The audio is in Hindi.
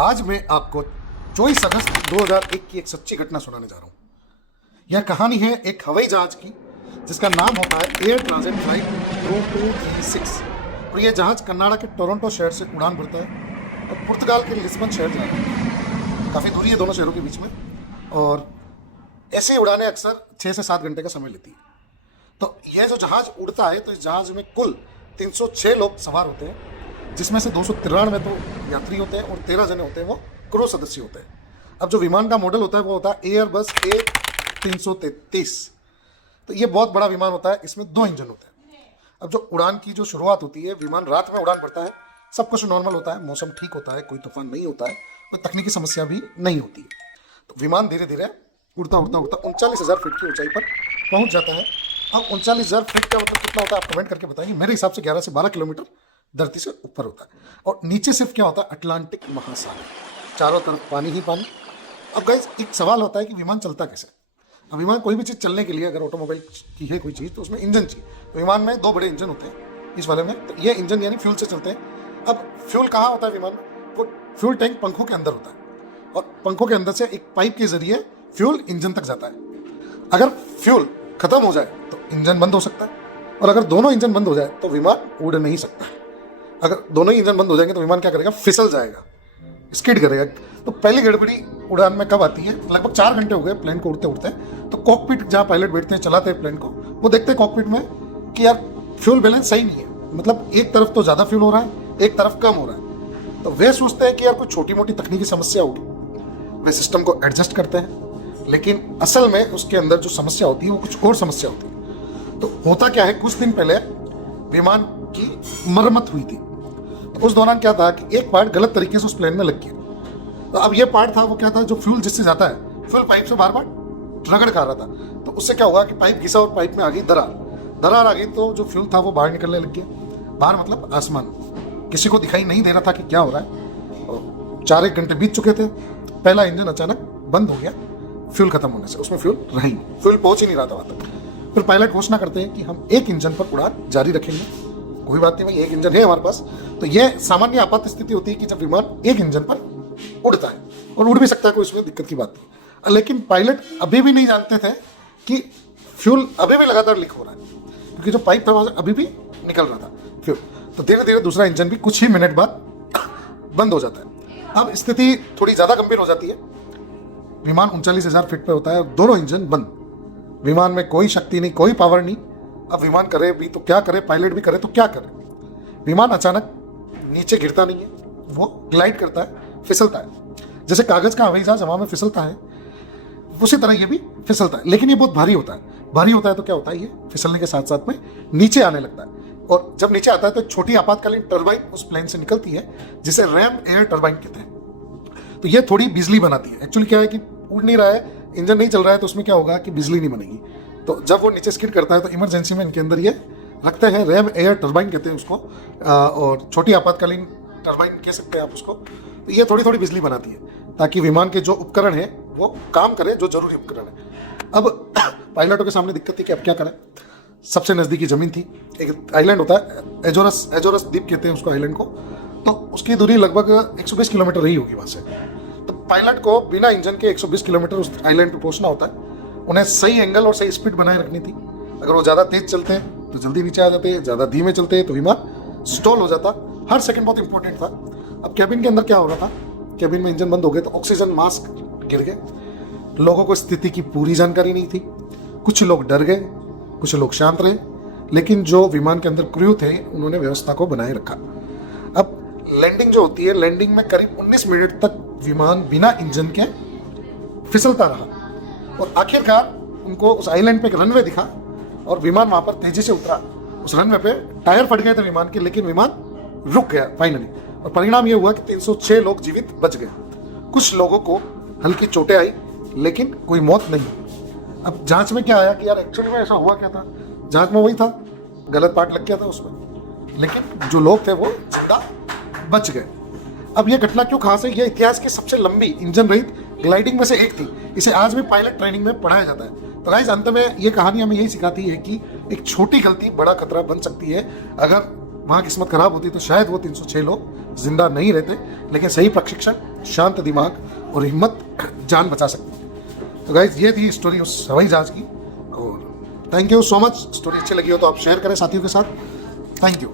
आज मैं आपको 24 अगस्त 2001 की एक सच्ची घटना सुनाने जा रहा हूँ। यह कहानी है एक हवाई जहाज की जिसका नाम होता है एयर ट्रांजिट फ्लाइट 2236 और यह जहाज कनाडा के टोरंटो शहर से उड़ान भरता है और पुर्तगाल के लिस्बन शहर जाता है। काफ़ी दूरी है दोनों शहरों के बीच में और ऐसे उड़ानें अक्सर 6 से 7 घंटे का समय लेती है। तो यह जो जहाज़ उड़ता है तो इस जहाज़ में कुल 306 लोग सवार होते हैं, जिसमें से 293 तो यात्री होते हैं और 13 जने होते हैं वो क्रू सदस्य होते हैं। अब जो विमान का मॉडल होता है वो होता है एयरबस A333। तो ये बहुत बड़ा विमान होता है, इसमें 2 इंजन होते हैं। अब जो उड़ान की जो शुरुआत होती है, विमान रात में उड़ान भरता है, सब कुछ नॉर्मल होता है, मौसम ठीक होता है, कोई तूफान नहीं होता है, कोई तकनीकी समस्या भी नहीं होती है। तो विमान धीरे धीरे उड़ता उड़ता उड़ता 39,000 फीट की ऊंचाई पर पहुंच जाता है। अब 39,000 फीट का मतलब कितना होता है आप कमेंट करके बताइए। मेरे हिसाब से 11 से 12 किलोमीटर धरती से ऊपर होता है और नीचे सिर्फ क्या होता है, अटलांटिक महासागर, चारों तरफ पानी ही पानी। अब गाइस एक सवाल होता है कि विमान चलता कैसे। अब विमान कोई भी चीज़ चलने के लिए अगर ऑटोमोबाइल की है कोई चीज़ तो उसमें इंजन चाहिए। तो विमान में 2 बड़े इंजन होते हैं इस वाले में। तो ये इंजन यानी फ्यूल से चलते हैं। अब फ्यूल कहाँ होता है विमान में? वो फ्यूल टैंक पंखों के अंदर होता है और पंखों के अंदर से एक पाइप के जरिए फ्यूल इंजन तक जाता है। अगर फ्यूल खत्म हो जाए तो इंजन बंद हो सकता है और अगर दोनों इंजन बंद हो जाए तो विमान उड़ नहीं सकता है। अगर दोनों ही इंजन बंद हो जाएंगे तो विमान क्या करेगा, फिसल जाएगा, स्किड करेगा। तो पहली गड़बड़ी उड़ान में कब आती है? लगभग 4 घंटे हो गए प्लेन को उड़ते उड़ते। तो कॉकपिट जहाँ पायलट बैठते हैं, चलाते हैं प्लेन को, वो देखते हैं कॉकपिट में कि यार फ्यूल बैलेंस सही नहीं है, मतलब एक तरफ तो ज़्यादा फ्यूल हो रहा है, एक तरफ कम हो रहा है। तो वे सोचते हैं कि यार कोई छोटी मोटी तकनीकी समस्या होगी, वे सिस्टम को एडजस्ट करते हैं, लेकिन असल में उसके अंदर जो समस्या होती है वो कुछ और समस्या होती है। तो होता क्या है, कुछ दिन पहले विमान की मरम्मत हुई थी। तो उस दौरान क्या था कि एक पार्ट गलत तरीके से उस प्लेन में लग गया। तो अब ये पार्ट था वो क्या था, जो फ्यूल जिससे जाता है, फ्यूल पाइप से बार बार रगड़ खा रहा था। तो उससे क्या हुआ कि पाइप घिसा और पाइप में आ गई दरार आ गई। तो जो फ्यूल था वो बाहर निकलने लग गया। बाहर मतलब आसमान, किसी को दिखाई नहीं दे रहा था कि क्या हो रहा है। और 4-1 घंटे बीत चुके थे, पहला इंजन अचानक बंद हो गया फ्यूल खत्म होने से। उसमें फ्यूल रही, फ्यूल पहुंच ही नहीं रहा था वहां तक। फिर पायलट घोषणा करते हैं कि हम एक इंजन पर उड़ान जारी रखेंगे। कोई बात नहीं भाई, एक इंजन है हमारे पास। तो यह सामान्य आपात स्थिति होती है कि जब विमान एक इंजन पर उड़ता है, और उड़ भी सकता है, कोई इसमें दिक्कत की बात नहीं। लेकिन पायलट अभी भी नहीं जानते थे कि फ्यूल अभी भी लगातार लीक हो रहा है, क्योंकि जो पाइप था वहां से अभी भी निकल रहा था फ्यूल। तो धीरे धीरे दूसरा इंजन भी कुछ ही मिनट बाद बंद हो जाता है। अब स्थिति थोड़ी ज्यादा गंभीर हो जाती है। विमान 39,000 फीट पर होता है और दोनों इंजन बंद। विमान में कोई शक्ति नहीं, कोई पावर नहीं। अब विमान करे भी तो क्या करे, पायलट भी करे तो क्या करे। विमान अचानक नीचे गिरता नहीं है, वो ग्लाइड करता है, फिसलता है। जैसे कागज का हवाई जहाज हवा में फिसलता है, उसी तरह ये भी फिसलता है। लेकिन ये बहुत भारी होता है। भारी होता है तो क्या होता है, ये फिसलने के साथ साथ में नीचे आने लगता है। और जब नीचे आता है तो एक छोटी आपातकालीन टरबाइन उस प्लेन से निकलती है, जिसे रैम एयर टरबाइन कहते हैं। तो ये थोड़ी बिजली बनाती है। एक्चुअली क्या है कि उड़ नहीं रहा है, इंजन नहीं चल रहा है, तो उसमें क्या होगा कि बिजली नहीं बनेगी। तो जब वो नीचे स्किड करता है तो इमरजेंसी में इनके अंदर ये रखते हैं, रैम एयर टरबाइन कहते हैं उसको, और छोटी आपातकालीन टरबाइन कह सकते हैं आप उसको। तो ये थोड़ी थोड़ी बिजली बनाती है ताकि विमान के जो उपकरण है वो काम करे, जो जरूरी उपकरण है। अब पायलटों के सामने दिक्कत थी कि अब क्या करें। सबसे नज़दीकी ज़मीन थी, एक आइलैंड होता है, एजोरस द्वीप कहते हैं उसको, आइलैंड को। तो उसकी दूरी लगभग 120 किलोमीटर रही होगी वहाँ से। तो पायलट को बिना इंजन के 120 किलोमीटर उस आइलैंड पर पहुँचना होता है। उन्हें सही एंगल और सही स्पीड बनाए रखनी थी। अगर वो ज़्यादा तेज चलते हैं तो जल्दी नीचे आ जाते हैं, ज़्यादा धीमे चलते हैं तो विमान स्टॉल हो जाता। हर सेकंड बहुत इंपॉर्टेंट था। अब कैबिन के अंदर क्या हो रहा था, कैबिन में इंजन बंद हो गए तो ऑक्सीजन मास्क गिर गए। लोगों को स्थिति की पूरी जानकारी नहीं थी। कुछ लोग डर गए, कुछ लोग शांत रहे, लेकिन जो विमान के अंदर क्रू थे उन्होंने व्यवस्था को बनाए रखा। अब लैंडिंग जो होती है, लैंडिंग में करीब 19 मिनट तक विमान बिना इंजन के फिसलता रहा और आखिरकार उनको उस आइलैंड पे एक रनवे दिखा और विमान वहां पर तेजी से उतरा। उस रनवे पे टायर फट गए थे विमान के, लेकिन विमान रुक गया फाइनली। और परिणाम ये हुआ कि 306 लोग जीवित बच गए। कुछ लोगों को हल्की चोटें आई, लेकिन कोई मौत नहीं। अब जांच में क्या आया कि यार एक्चुअली में ऐसा हुआ क्या था। जांच में वही था, गलत पार्ट लग गया था उसमें, लेकिन जो लोग थे वो जिंदा बच गए। अब ये घटना क्यों खास है, ये इतिहास की सबसे लंबी इंजन रहित ग्लाइडिंग में से एक थी। इसे आज भी पायलट ट्रेनिंग में पढ़ाया जाता है। तो गाइस अंत में ये कहानी हमें यही सिखाती है कि एक छोटी गलती बड़ा खतरा बन सकती है। अगर वहाँ किस्मत खराब होती तो शायद वो 306 लोग जिंदा नहीं रहते, लेकिन सही प्रशिक्षण, शांत दिमाग और हिम्मत जान बचा सकती है। तो गाइज ये थी स्टोरी उस हवाई जहाज की, और thank you so much. Story अच्छी लगी हो तो आप शेयर करें साथियों के साथ। Thank you.